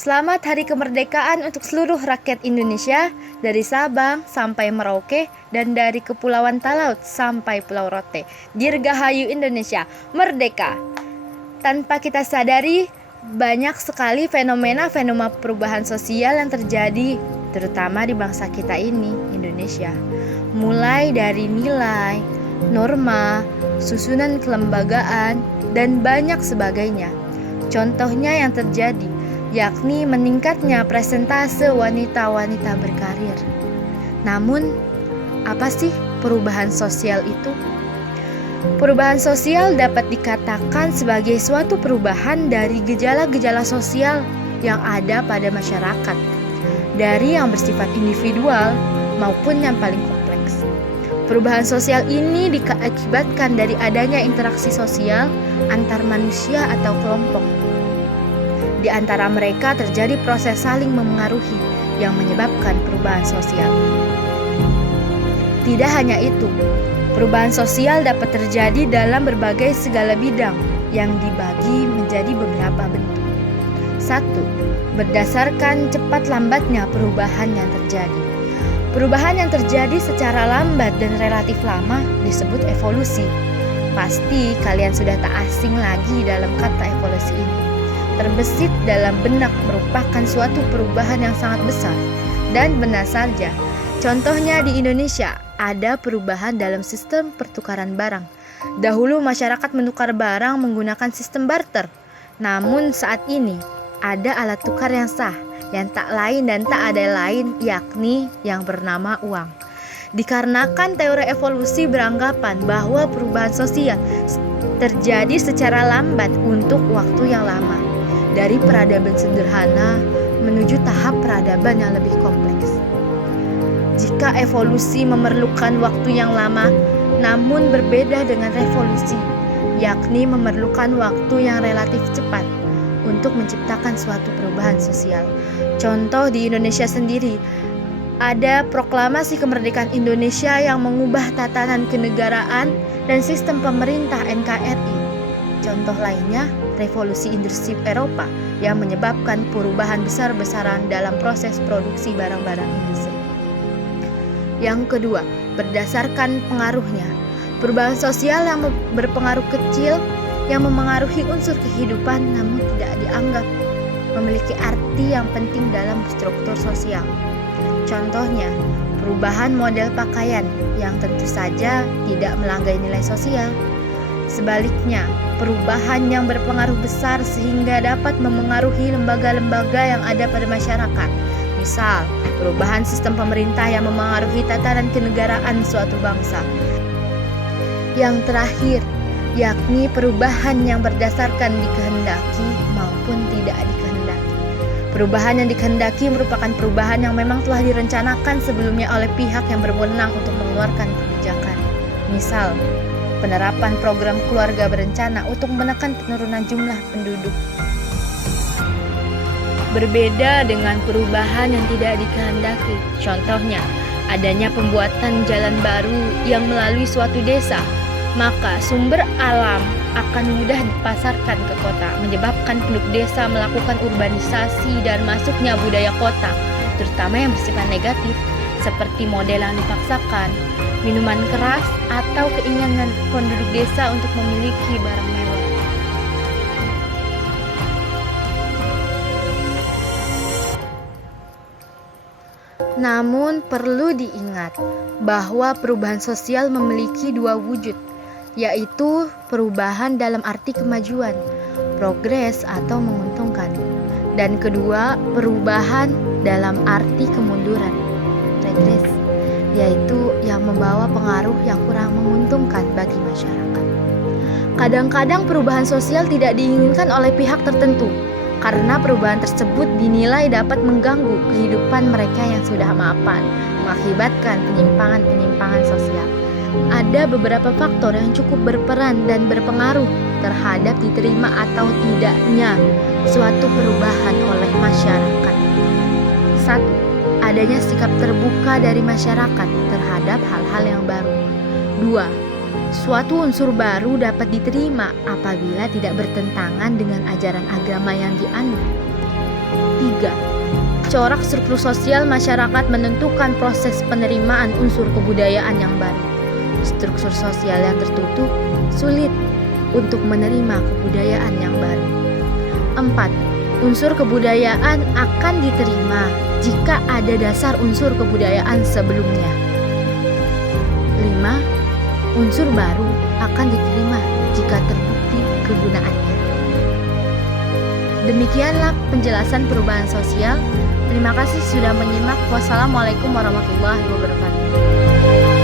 Selamat Hari Kemerdekaan untuk seluruh rakyat Indonesia, dari Sabang sampai Merauke dan dari Kepulauan Talaut sampai Pulau Rote. Dirgahayu Indonesia, merdeka! Tanpa kita sadari, banyak sekali fenomena-fenomena perubahan sosial yang terjadi, terutama di bangsa kita ini, Indonesia. Mulai dari nilai, norma, susunan kelembagaan, dan banyak sebagainya. Contohnya yang terjadi, yakni meningkatnya presentase wanita-wanita berkarir. Namun, apa sih perubahan sosial itu? Perubahan sosial dapat dikatakan sebagai suatu perubahan dari gejala-gejala sosial yang ada pada masyarakat, dari yang bersifat individual maupun yang paling kompleks. Perubahan sosial ini diakibatkan dari adanya interaksi sosial antar manusia atau kelompok. Di antara mereka terjadi proses saling memengaruhi yang menyebabkan perubahan sosial. Tidak hanya itu, perubahan sosial dapat terjadi dalam berbagai segala bidang yang dibagi menjadi beberapa bentuk. 1. Berdasarkan cepat lambatnya perubahan yang terjadi. Perubahan yang terjadi secara lambat dan relatif lama disebut evolusi. Pasti kalian sudah tak asing lagi dalam kata evolusi ini. Terbesit dalam benak merupakan suatu perubahan yang sangat besar dan benar saja. Contohnya di Indonesia ada perubahan dalam sistem pertukaran barang. Dahulu masyarakat menukar barang menggunakan sistem barter. Namun saat ini ada alat tukar yang sah, yang tak lain dan tak ada lain, yakni yang bernama uang. Dikarenakan teori evolusi beranggapan bahwa perubahan sosial terjadi secara lambat untuk waktu yang lama, dari peradaban sederhana menuju tahap peradaban yang lebih kompleks. Jika evolusi memerlukan waktu yang lama, namun berbeda dengan revolusi, yakni memerlukan waktu yang relatif cepat untuk menciptakan suatu perubahan sosial. Contoh di Indonesia sendiri, ada proklamasi kemerdekaan Indonesia yang mengubah tatanan kenegaraan dan sistem pemerintah NKRI. Contoh lainnya, revolusi industri Eropa yang menyebabkan perubahan besar-besaran dalam proses produksi barang-barang industri. Yang kedua, berdasarkan pengaruhnya. Perubahan sosial yang berpengaruh kecil yang memengaruhi unsur kehidupan namun tidak dianggap memiliki arti yang penting dalam struktur sosial. Contohnya, perubahan model pakaian yang tentu saja tidak melanggar nilai sosial. Sebaliknya, perubahan yang berpengaruh besar sehingga dapat memengaruhi lembaga-lembaga yang ada pada masyarakat. Misal, perubahan sistem pemerintah yang memengaruhi tatanan kenegaraan suatu bangsa. Yang terakhir, yakni perubahan yang berdasarkan dikehendaki maupun tidak dikehendaki. Perubahan yang dikehendaki merupakan perubahan yang memang telah direncanakan sebelumnya oleh pihak yang berwenang untuk mengeluarkan kebijakan. Misal, penerapan program keluarga berencana untuk menekan penurunan jumlah penduduk. Berbeda dengan perubahan yang tidak dikehendaki. Contohnya, adanya pembuatan jalan baru yang melalui suatu desa, maka sumber alam akan mudah dipasarkan ke kota, menyebabkan penduduk desa melakukan urbanisasi dan masuknya budaya kota, terutama yang bersifat negatif, seperti model yang dipaksakan, minuman keras, atau keinginan penduduk desa untuk memiliki barang mewah. Namun perlu diingat bahwa perubahan sosial memiliki dua wujud, yaitu perubahan dalam arti kemajuan, progres atau menguntungkan, dan kedua, perubahan dalam arti kemunduran, regres, yaitu yang membawa pengaruh yang kurang menguntungkan bagi masyarakat. Kadang-kadang perubahan sosial tidak diinginkan oleh pihak tertentu, karena perubahan tersebut dinilai dapat mengganggu kehidupan mereka yang sudah mapan, mengakibatkan penyimpangan-penyimpangan sosial. Ada beberapa faktor yang cukup berperan dan berpengaruh terhadap diterima atau tidaknya suatu perubahan oleh masyarakat. 1. Adanya sikap terbuka dari masyarakat terhadap hal-hal yang baru. 2. Suatu unsur baru dapat diterima apabila tidak bertentangan dengan ajaran agama yang dianut. 3. Corak struktur sosial masyarakat menentukan proses penerimaan unsur kebudayaan yang baru. Struktur sosial yang tertutup sulit untuk menerima kebudayaan yang baru. 4. Unsur kebudayaan akan diterima jika ada dasar unsur kebudayaan sebelumnya. 5. Unsur baru akan diterima jika terbukti kegunaannya. Demikianlah penjelasan perubahan sosial. Terima kasih sudah menyimak. Wassalamualaikum warahmatullahi wabarakatuh.